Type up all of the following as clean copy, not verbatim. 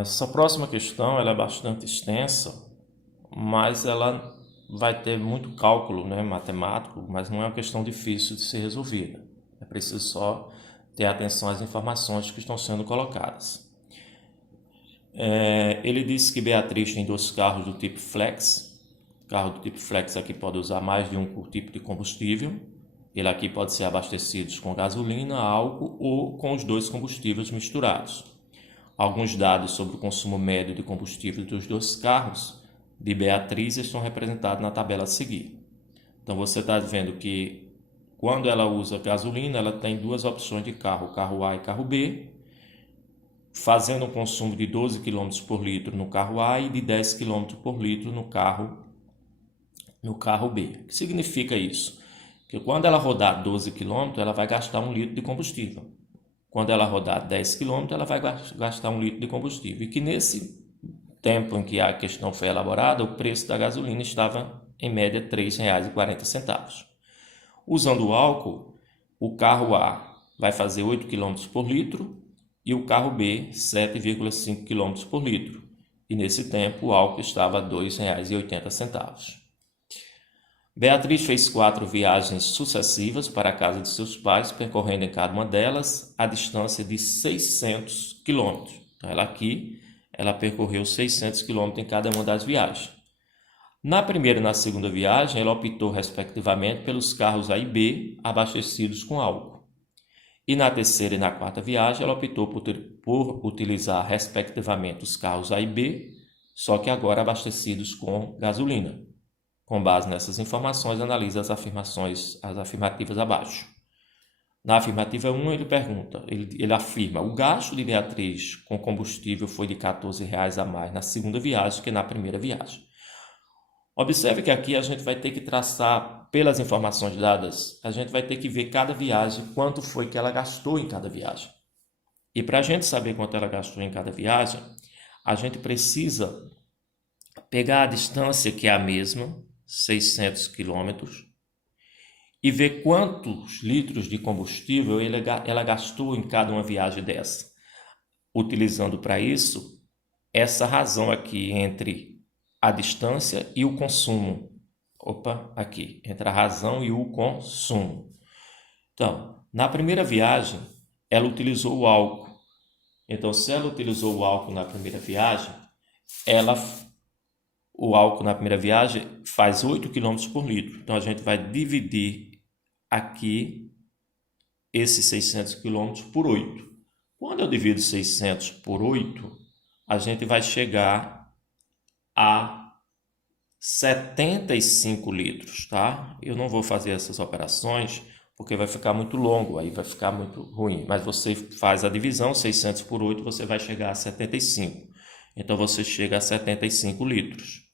Essa próxima questão ela é bastante extensa, mas ela vai ter muito cálculo, né, matemático, mas não é uma questão difícil de ser resolvida. É preciso só ter atenção às informações que estão sendo colocadas. Ele disse que Beatriz tem dois carros do tipo flex. O carro do tipo flex aqui pode usar mais de um tipo de combustível. Ele aqui pode ser abastecido com gasolina, álcool ou com os dois combustíveis misturados. Alguns dados sobre o consumo médio de combustível dos dois carros de Beatriz estão representados na tabela a seguir. Então você está vendo que quando ela usa gasolina, ela tem duas opções de carro, carro A e carro B, fazendo um consumo de 12 km por litro no carro A e de 10 km por litro no carro B. O que significa isso? Que quando ela rodar 12 km, ela vai gastar 1 litro de combustível. Quando ela rodar 10 km, ela vai gastar 1 litro de combustível. E que nesse tempo em que a questão foi elaborada, o preço da gasolina estava em média R$ 3,40. Usando o álcool, o carro A vai fazer 8 km por litro e o carro B 7,5 km por litro. E nesse tempo o álcool estava a R$ 2,80. Beatriz fez 4 viagens sucessivas para a casa de seus pais, percorrendo em cada uma delas a distância de 600 quilômetros. Então, ela percorreu 600 quilômetros em cada uma das viagens. Na primeira e na segunda viagem, ela optou, respectivamente, pelos carros A e B abastecidos com álcool. E na terceira e na quarta viagem, ela optou por utilizar, respectivamente, os carros A e B, só que agora abastecidos com gasolina. Com base nessas informações, analisa as afirmativas abaixo. Na afirmativa 1, ele pergunta, ele afirma, o gasto de Beatriz com combustível foi de R$ 14,00 a mais na segunda viagem que na primeira viagem. Observe que aqui a gente vai ter que traçar, pelas informações dadas, a gente vai ter que ver cada viagem, quanto foi que ela gastou em cada viagem. E para a gente saber quanto ela gastou em cada viagem, a gente precisa pegar a distância que é a mesma, 600 quilômetros, e ver quantos litros de combustível ela gastou em cada uma viagem dessa. Utilizando para isso essa razão aqui entre a distância e o consumo. Aqui, entre a razão e o consumo. Então, na primeira viagem, ela utilizou o álcool. Então, se ela utilizou o álcool na primeira viagem, o álcool na primeira viagem faz 8 km por litro. Então, a gente vai dividir aqui esses 600 km por 8. Quando eu divido 600 por 8, a gente vai chegar a 75 litros, tá? Eu não vou fazer essas operações porque vai ficar muito longo, aí vai ficar muito ruim. Mas você faz a divisão, 600 por 8, você vai chegar a 75. Então, você chega a 75 litros.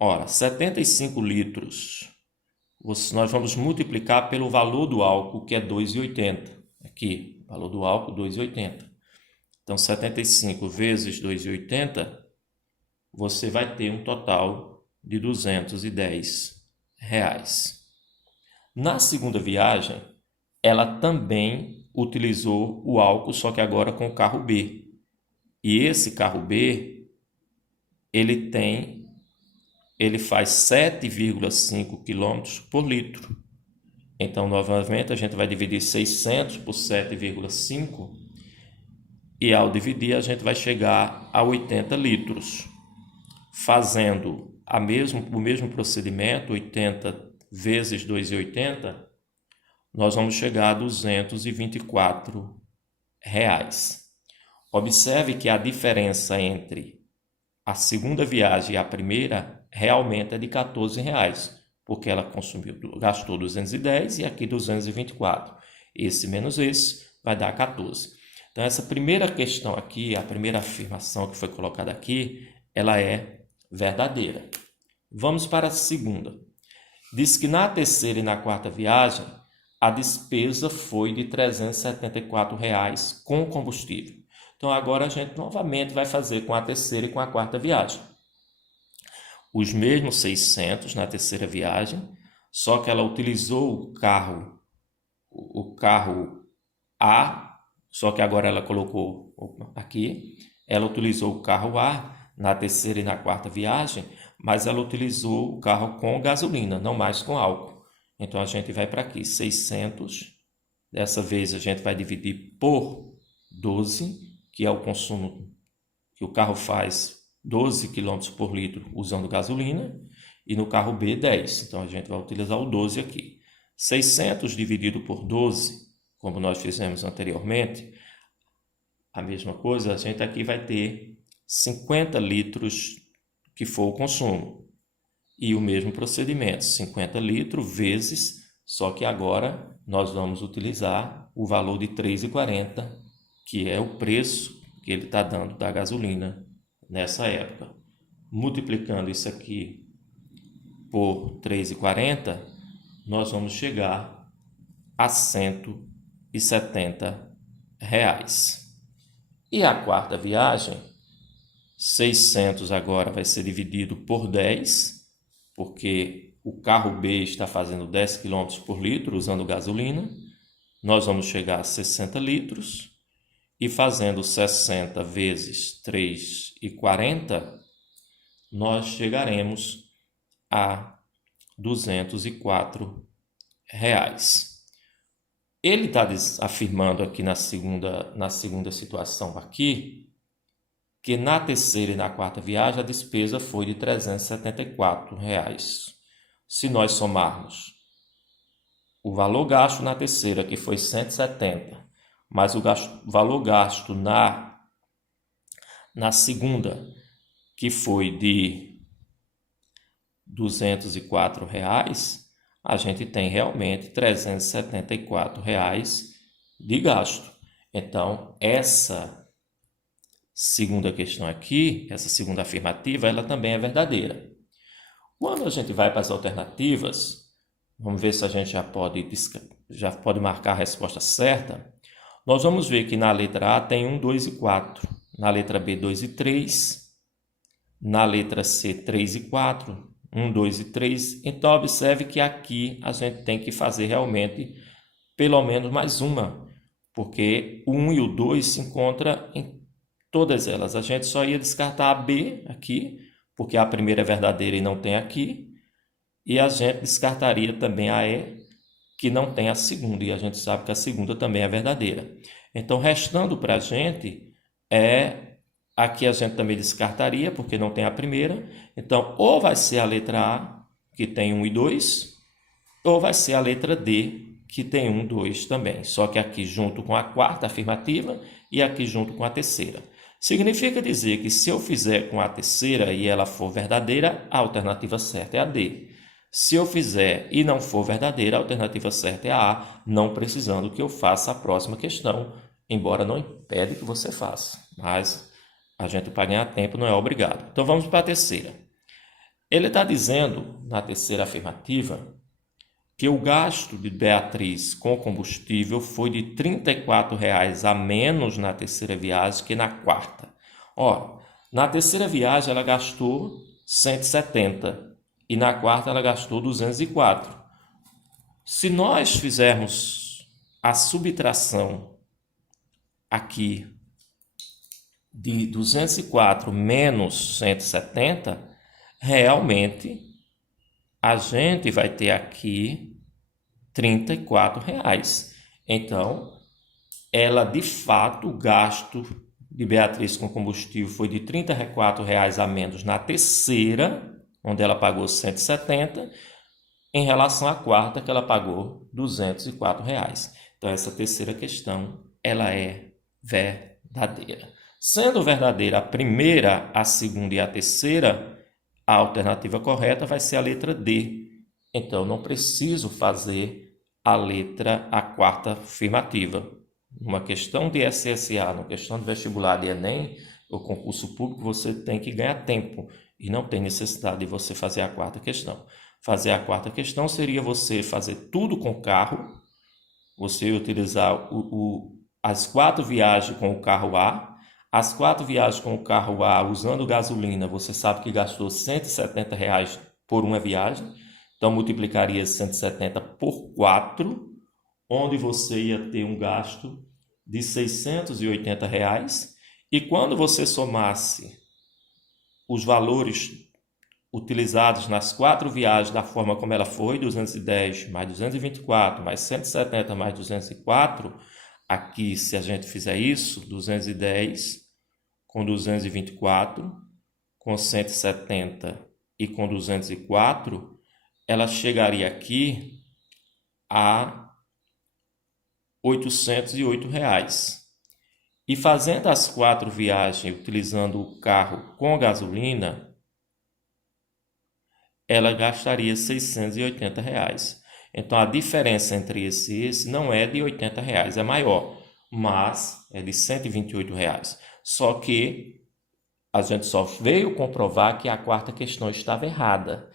Ora, 75 litros, nós vamos multiplicar pelo valor do álcool, que é 2,80. Aqui, valor do álcool, 2,80. Então, 75 vezes 2,80, você vai ter um total de R$ 210. Na segunda viagem, ela também utilizou o álcool, só que agora com o carro B. E esse carro B, ele faz 7,5 km por litro. Então, novamente, a gente vai dividir 600 por 7,5 e ao dividir a gente vai chegar a 80 litros. Fazendo o mesmo procedimento, 80 vezes 2,80, nós vamos chegar a R$ 224. Observe que a diferença entre a segunda viagem e a primeira realmente é de R$ 14, porque ela gastou 210 e aqui 224. Esse menos esse vai dar 14. Então, essa primeira questão aqui, a primeira afirmação que foi colocada aqui, ela é verdadeira. Vamos para a segunda. Diz que na terceira e na quarta viagem, a despesa foi de R$ 374 com combustível. Então, agora a gente novamente vai fazer com a terceira e com a quarta viagem. Os mesmos 600 na terceira viagem, só que ela utilizou o carro A, só que agora ela colocou aqui, ela utilizou o carro A na terceira e na quarta viagem, mas ela utilizou o carro com gasolina, não mais com álcool. Então a gente vai para aqui, 600. Dessa vez a gente vai dividir por 12, que é o consumo que o carro faz, 12 km por litro usando gasolina, e no carro B 10. Então a gente vai utilizar o 12 aqui. 600 dividido por 12, como nós fizemos anteriormente, a mesma coisa, a gente aqui vai ter 50 litros que for o consumo. E o mesmo procedimento, 50 litros vezes, só que agora nós vamos utilizar o valor de R$ 3,40, que é o preço que ele está dando da gasolina nessa época. Multiplicando isso aqui por 3,40, nós vamos chegar a R$ 170. E a quarta viagem, 600 agora vai ser dividido por 10, porque o carro B está fazendo 10 km por litro usando gasolina. Nós vamos chegar a 60 litros. E fazendo 60 vezes 3,40, nós chegaremos a R$ 204. Ele está afirmando aqui na segunda situação aqui, que na terceira e na quarta viagem a despesa foi de R$ 374. Se nós somarmos o valor gasto na terceira, que foi 170, mas o valor gasto na segunda, que foi de R$ 204, a gente tem realmente R$ 374 de gasto. Então, essa segunda questão aqui, essa segunda afirmativa, ela também é verdadeira. Quando a gente vai para as alternativas, vamos ver se a gente já pode marcar a resposta certa. Nós vamos ver que na letra A tem 1, 2 e 4, na letra B 2 e 3, na letra C 3 e 4, 1, 2 e 3. Então observe que aqui a gente tem que fazer realmente pelo menos mais uma, porque o 1 e o 2 se encontram em todas elas. A gente só ia descartar a B aqui, porque a primeira é verdadeira e não tem aqui, e a gente descartaria também a E, que não tem a segunda, e a gente sabe que a segunda também é verdadeira. Então, restando para a gente, aqui a gente também descartaria, porque não tem a primeira. Então, ou vai ser a letra A, que tem 1 e 2, ou vai ser a letra D, que tem 1 e 2 também. Só que aqui junto com a quarta afirmativa e aqui junto com a terceira. Significa dizer que se eu fizer com a terceira e ela for verdadeira, a alternativa certa é a D. Se eu fizer e não for verdadeira, a alternativa certa é a A, não precisando que eu faça a próxima questão, embora não impede que você faça. Mas a gente, para ganhar tempo, não é obrigado. Então, vamos para a terceira. Ele está dizendo, na terceira afirmativa, que o gasto de Beatriz com combustível foi de R$ 34 a menos na terceira viagem que na quarta. Ora, na terceira viagem ela gastou 170 e na quarta ela gastou 204. Se nós fizermos a subtração aqui de 204 menos 170, realmente a gente vai ter aqui R$ 34. Então, ela de fato, o gasto de Beatriz com combustível foi de R$ 34 a menos na terceira, onde ela pagou 170, em relação à quarta, que ela pagou R$ 204. Então, essa terceira questão, ela é verdadeira. Sendo verdadeira a primeira, a segunda e a terceira, a alternativa correta vai ser a letra D. Então, não preciso fazer a quarta afirmativa. Numa questão de SSA, numa questão de vestibular de Enem, ou concurso público, você tem que ganhar tempo e não tem necessidade de você fazer a quarta questão. Fazer a quarta questão seria você fazer tudo com carro, você utilizar as 4 viagens com o carro A. As 4 viagens com o carro A usando gasolina, você sabe que gastou R$ 170 por uma viagem. Então, multiplicaria 170 por 4, onde você ia ter um gasto de R$ 680. E quando você somasse os valores utilizados nas 4 viagens da forma como ela foi, 210 mais 224, mais 170 mais 204, aqui, se a gente fizer isso, 210 com 224, com 170 e com 204, ela chegaria aqui a R$ 808. E fazendo as 4 viagens utilizando o carro com gasolina, ela gastaria R$ 680. Então a diferença entre esse e esse não é de R$ 80, é maior, mas é de R$ 128. Só que a gente só veio comprovar que a quarta questão estava errada.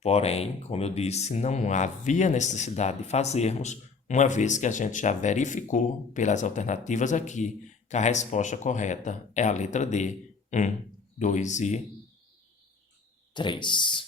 Porém, como eu disse, não havia necessidade de fazermos, uma vez que a gente já verificou pelas alternativas aqui que a resposta correta é a letra D, 1, 2 e 3.